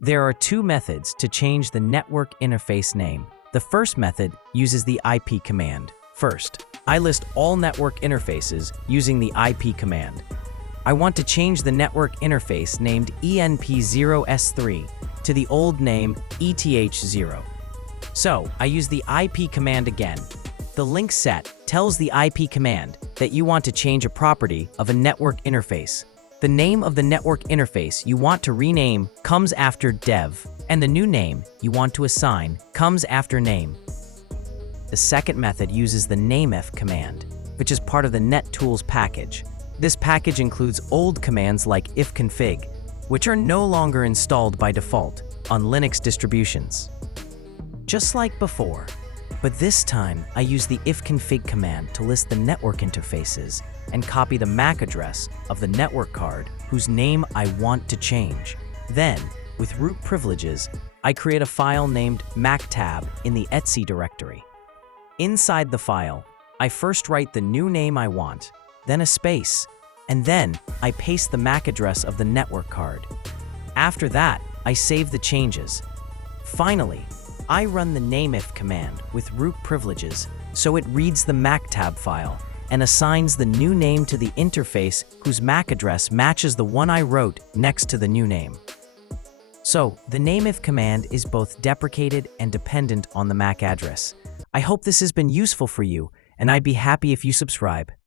There are two methods to change the network interface name. The first method uses the IP command. First, I list all network interfaces using the IP command. I want to change the network interface named ENP0S3 to the old name ETH0. So, I use the IP command again. The link set tells the IP command that you want to change a property of a network interface. The name of the network interface you want to rename comes after dev, and the new name you want to assign comes after name. The second method uses the namef command, which is part of the NetTools package. This package includes old commands like ifconfig, which are no longer installed by default on Linux distributions. Just like before, but this time I use the ifconfig command to list the network interfaces and copy the MAC address of the network card whose name I want to change. Then, with root privileges, I create a file named mactab in the etc directory. Inside the file, I first write the new name I want, then a space, and then I paste the MAC address of the network card. After that, I save the changes. Finally, I run the namef command with root privileges so it reads the mactab file and assigns the new name to the interface whose MAC address matches the one I wrote next to the new name. So, the namef command is both deprecated and dependent on the MAC address. I hope this has been useful for you, and I'd be happy if you subscribe.